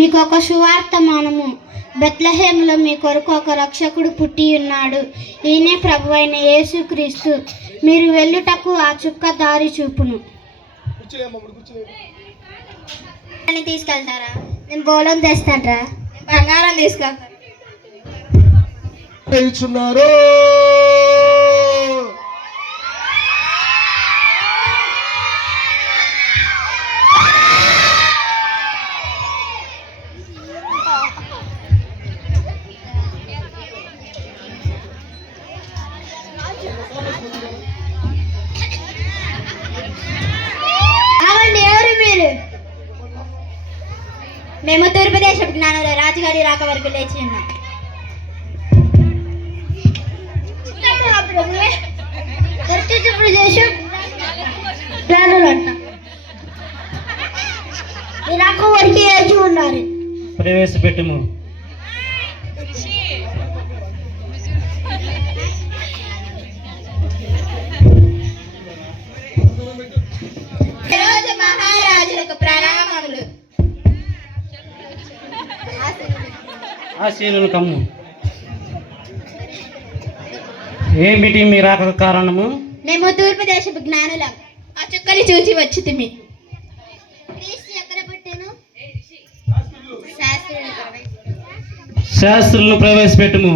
మీకు ఒక సువార్తమానము, బెత్లెహేములో మీ కొరకు ఒక రక్షకుడు పుట్టి ఉన్నాడు, ఈయనే ప్రభువైన యేసుక్రీస్తు. మీరు వెళ్ళుటకు ఆ చుక్క దారి చూపును. తీసుకెళ్తారా? నేను బోలం తెస్తానరా. బంగారం తీసుకెళ్తాను. మేము తూర్పుదేశపు జ్ఞానుల రాజుగారి రాక వరకు లేచి ఉన్నాం. రాక వరకు లేచి ఉన్నారు. ప్రవేశపెట్టుము. మహారాజులకు ప్రణామములు. ఆశీనులు కమ్ము. ఏమిటి మీ రాక కారణము? మేము తూర్పు దేశపు జ్ఞానులం, ఆ చుక్కని చూసి వచ్చితిమి. శాస్త్రులను ప్రవేశపెట్టుము.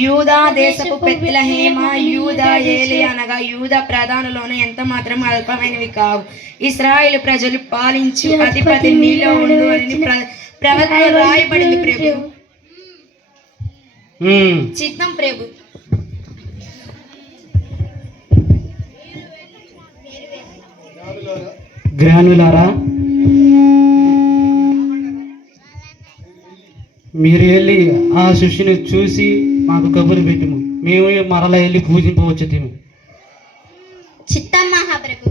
యూదా దేశపు బెత్లెహేమ, యూదా ఏలి అనగా యూదా ప్రధానులోనే ఎంత మాత్రం అల్పమైనవి కావు. ఇశ్రాయేలు ప్రజలు పాలించు అధిపతి నీలో ఉండు అని ప్రవక్త రాయబడింది. ప్రభు చిత్తం ప్రభు. జ్ఞానులారా, మీరు వెళ్ళి ఆ శిష్యుని చూసి మాకు కబురు పెట్టుము. మేము మరలా వెళ్ళి పూజింపవచ్చు. చిత్తం మహాప్రభు.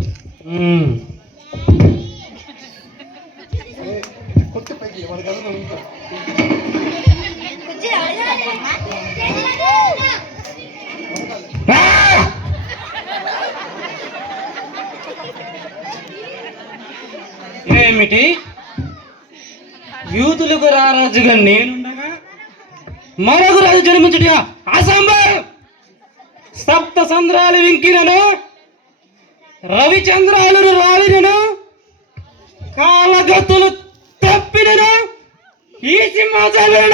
ఏమిటి? యూదులకు రారాజుగా నేనుండగా మరొక రాజు జన్మించుట అసంభవం. సప్త సంద్రాలు వింకినను, రవిచంద్రాలు రాలినను, కాలగతులు తప్పినను, ఈ సింహాసనం